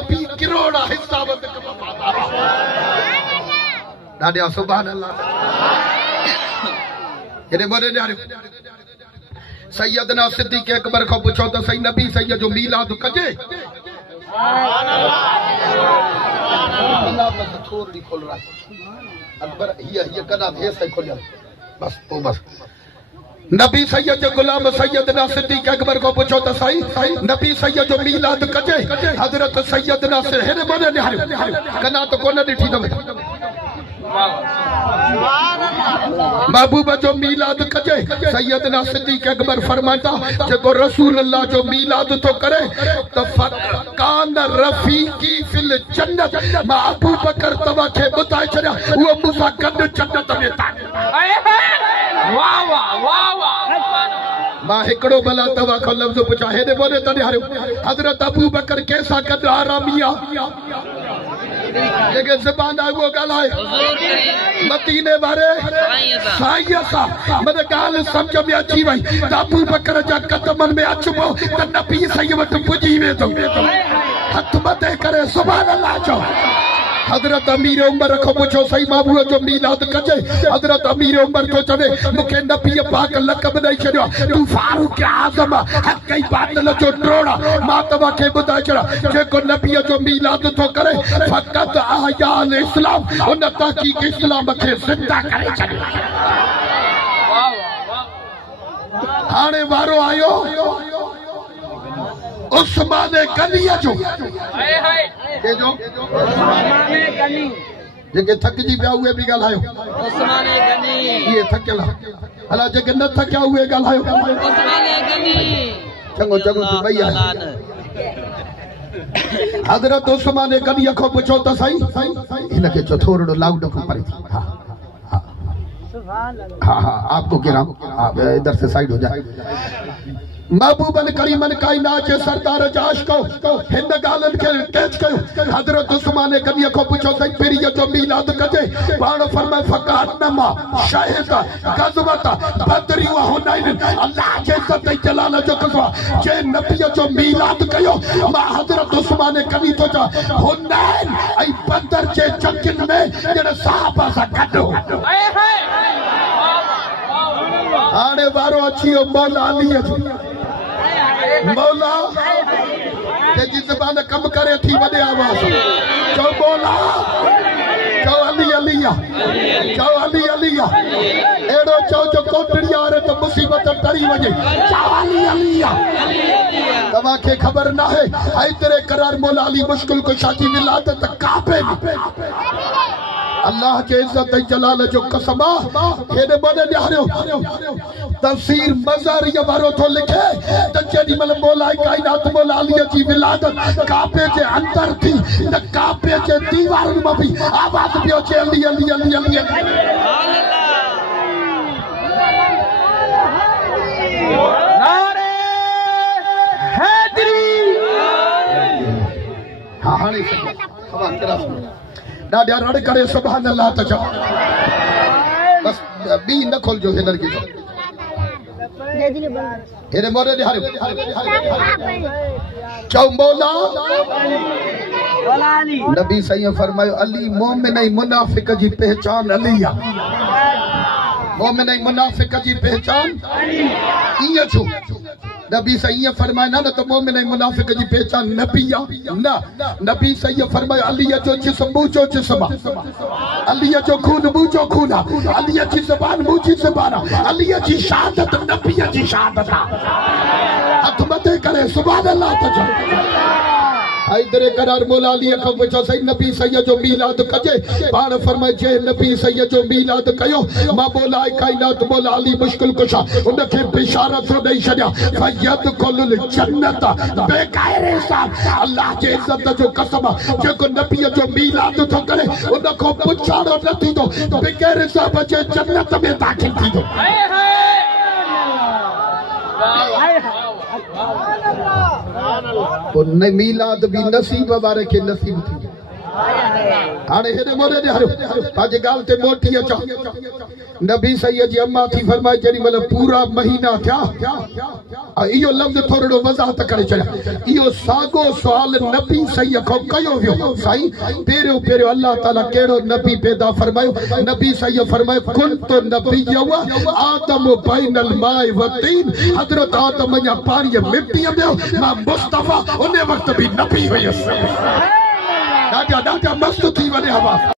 नबी करोड़ा हिस्सा वध दादा सुभान अल्लाह हेरे मोरे न्यारे सैयदना सिद्दीक़ अकबर को पूछो तो सही नबी सैयद जो मीलाद कजे थोड़ी खोल रहा अकबर ये कदा भेस खोलिया बस तो बस नबी सैयद गुलाम सैयदना सिद्दीक़ अकबर को पूछो तो सही नबी सैयद जो मीलाद कजे हजरत सैयदना से हेरे मोरे न्यारे कना तो कोन ॾिठी दवे महबूबा जो मीलाद कजे सैयदना सिद्दीक़ अकबर फरमाता जो रसूल अल्लाह जो मीलाद तो करे तो कान रफीकी फिल जन्नत मां अबू बकर तवा के बुधाए छया वो मुसा गड जन्नत में ता वाह वाह वाह वाह मां एकड़ो भला तवा को लफ्ज पूछा हेदे बोले तने हजरत अबू बकर कैसा गड आरामिया जेके ज़बान आ वो गालाए मदीने वारे साईं सा मने गाल समझ में अची वई अबू बकर जा कदमन में अचबो त नबी सही वट पुजी वे तो हथ मथे करे सुभान अल्लाह चो हजरत अमीर उमर को पूछो सही महबूब जो मीलाद कजे हजरत अमीर उमर तो चवे मुखे नबी पाक लक़ब दई छडियो तू फारूक आज़म हक़ ई बातिल जो ड्रोड़ा मां तवा के बुधाए छड़ा जेको नबी जो मीलाद तो करे फकत आयाल इस्लाम उन तहकीक इस्लाम के जिंदा करे छडियो हाणे वारो आयो उस्मान गनी जो हाय हाय के जो उस्मान गनी जेके थकजी पिया हुए भी ॻाल्हायो उस्मान गनी ये थकल हला जेके न थकिया हुए ॻाल्हायो उस्मान गनी चङो चङो भई हज़रत उस्मान गनी को पूछो त सही इनके जो थोड़ो लाउड को परे हां हां सुभान अल्लाह हां हां आपको गिरा आप इधर से साइड हो जाए महबूबन करीमन कायनात के सरदार जाश को हिंद गालन के कैच कयो हजरत उस्मान गनी को पूछो सही फिर ये जो मीलाद कजे पाण फरमाए फकात नमा शाहिद गजवत बदरी व हुनैन अल्लाह के इज्जत जलाल जो कसवा जे नबी जो मीलाद कयो मा हजरत उस्मान गनी तो जा हुनैन आई बदर जे जंगन में जने साहबा सा गडो आने वारो अचियो मौला अली मौला जी ज़बान कम करे थी वडे आवाज चो मौला चो अली अलिया चो अली अलिया एड़ो चो जो कोटड़ी आरे तो मुसीबत टरी वजे चो अली अलिया तवा के खबर ना है आई तेरे करार मौला अली मुश्किल को शादी मिलाद त काबे अल्लाह के इज्जत जलाल जो कसम हेडे बने न्यारो तफसीर मज़ार ये वारो तो लिखे त जेडी मल मौला कायनात मौला अली जी विलादत काबे के अंदर थी त काबे के दीवारन में भी आवाज पियो चे अली अली अली अली नारे हैदरी हां हाने खबर तेरा डाडिया रड़ करे सुभान अल्लाह त बस बी न खोल जो हिनर की हेरे मोरे ने हरे चौ मौला नबी सही फरमायो अली मोमिन ऐं मुनाफिक जी पहचान अली आ मोमिन ऐं मुनाफिक जी पहचान इए छो नबी सही फरमाए ना तो मोमिन ऐं मुनाफिक जी पहचान नबी आ ना नबी सही फरमायो अली जो जिस्म बूझो जिस्म अली जो खून बूझो खून अली जी ज़बान बूझी ज़बान अली जी शहादत नबी जी शहादत हथ मथे करे सुभान अल्लाह त हैदर करार मौला अली को पूछो सही नबी सैयद जो मीलाद कजे पाण फरमाए जे नबी सैयद जो मीलाद कयो मां मौला कायनात मौला अली मुश्किल कुशा उनके बिशारत तो दई छड्या फयद कुल जन्नत बेकायर हिसाब अल्लाह के इज्जत जो कसम जेको नबी जो मीलाद तो करे उनको पुछाड़ो न थींदो बेकायर हिसाब जे जन्नत में दाखिल थींदो तो मीलाद भी नसीब वारे के नसीब थी हाणे हेॾे मोड़े ॾियारो पंहिंजे ॻाल्हि ते मोटी अचां नबी सैयद जी अम्मा थी फरमाए जेॾी महिल पूरा महीना थिया इहो लफ़्ज़ थोरो वज़ाहत करे छॾिया इहो साॻियो सुवाल नबी सैयद खां कयो वियो साईं पहिरियों अल्लाह ताला कहिड़ो नबी पैदा फरमायो नबी सैयद फरमाए कुंतु नबिय्यन आदम बैनल माए व तीन हज़रत आदम अञा पाणीअ मिटीअ में मां मुस्तफ़ा उन वक़्त बि नबी हुयुसि ॾाढा मस्तु थी वञे हवा